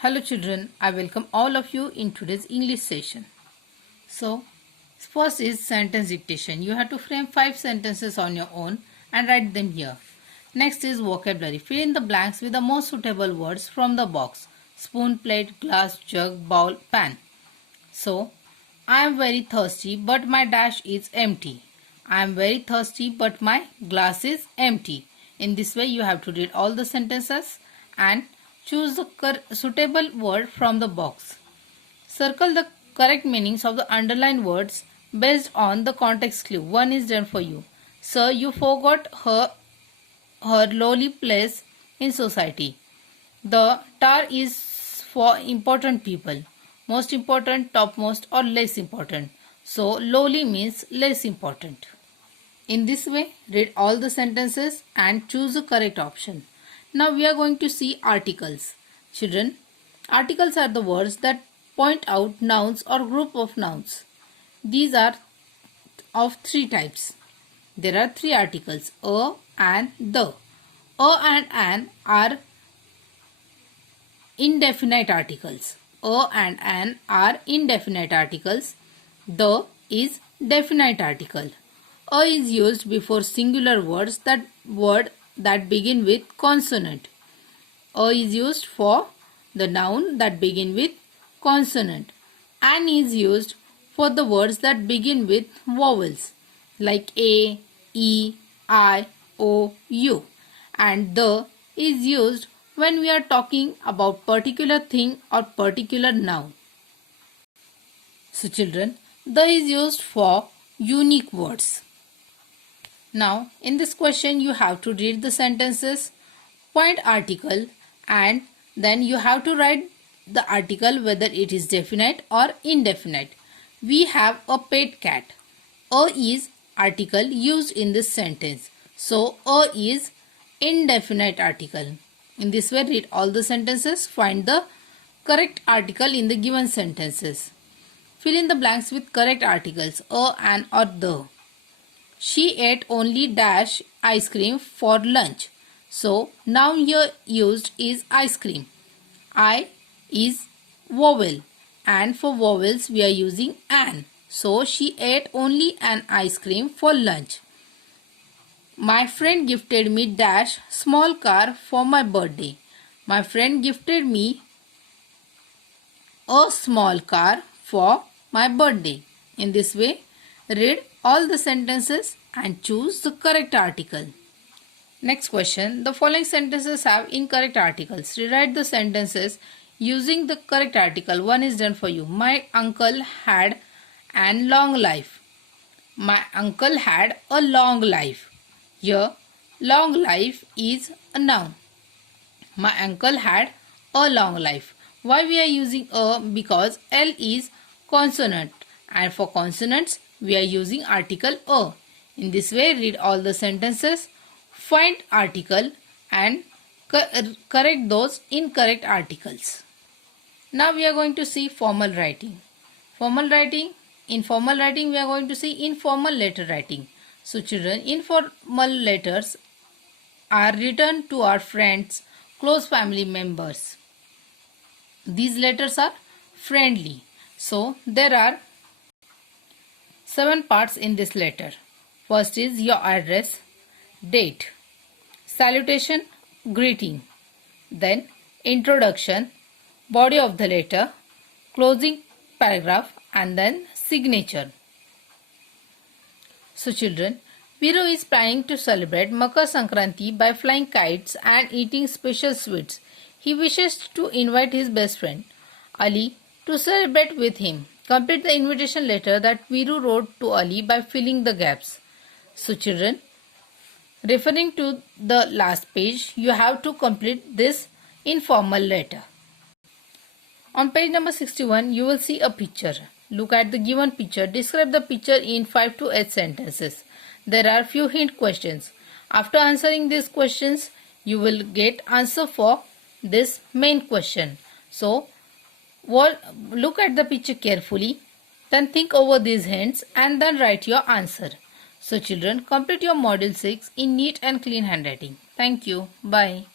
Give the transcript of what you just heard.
Hello children, I welcome all of you in today's English session. So, first is sentence dictation. You have to frame 5 sentences on your own and write them here. Next is vocabulary. Fill in the blanks with the most suitable words from the box. Spoon, plate, glass, jug, bowl, pan. So, I am very thirsty but my dash is empty. I am very thirsty but my glass is empty. In this way you have to read all the sentences and choose the suitable word from the box. Circle the correct meanings of the underlined words based on the context clue. One is done for you. Sir, you forgot her lowly place in society. The tar is for important people. Most important, topmost or less important. So lowly means less important. In this way, read all the sentences and choose the correct option. Now we are going to see articles. Children, articles are the words that point out nouns or group of nouns. These are of 3 types. There are 3 articles, a and the. A and an are indefinite articles. A and an are indefinite articles. The is definite article. A is used before singular words that begin with consonant. A is used for the noun that begin with consonant. An is used for the words that begin with vowels like A, E, I, O, U. And the is used when we are talking about particular thing or particular noun. So children, the is used for unique words. Now, in this question, you have to read the sentences, point article, and then you have to write the article whether it is definite or indefinite. We have a pet cat. A is article used in this sentence. So, a is indefinite article. In this way, read all the sentences, find the correct article in the given sentences. Fill in the blanks with correct articles, a, an or the. She ate only dash ice cream for lunch. So, noun here used is ice cream. I is vowel and for vowels we are using an. So, she ate only an ice cream for lunch. My friend gifted me dash small car for my birthday. My friend gifted me a small car for my birthday. In this way, read all the sentences and choose the correct article. Next question. The following sentences have incorrect articles. Rewrite the sentences using the correct article. One is done for you. My uncle had a long life. My uncle had a long life. Here, long life is a noun. My uncle had a long life. Why we are using a? Because L is consonant and for consonants we are using article a. In this way, read all the sentences, find article and correct those incorrect articles. Now we are going to see formal writing. In formal writing we are going to see informal letter writing. So children, informal letters are written to our friends, close family members. These letters are friendly. So there are 7 parts in this letter. First is your address, date, salutation, greeting, then introduction, body of the letter, closing paragraph and then signature. So children, Viru is planning to celebrate Makar Sankranti by flying kites and eating special sweets. He wishes to invite his best friend, Ali, to celebrate with him. Complete the invitation letter that Viru wrote to Ali by filling the gaps. So children, referring to the last page, you have to complete this informal letter. On page number 61, you will see a picture. Look at the given picture. Describe the picture in 5 to 8 sentences. There are few hint questions. After answering these questions, you will get answer for this main question. So, look at the picture carefully, then think over these hints and then write your answer. So children, complete your module 6 in neat and clean handwriting. Thank you. Bye.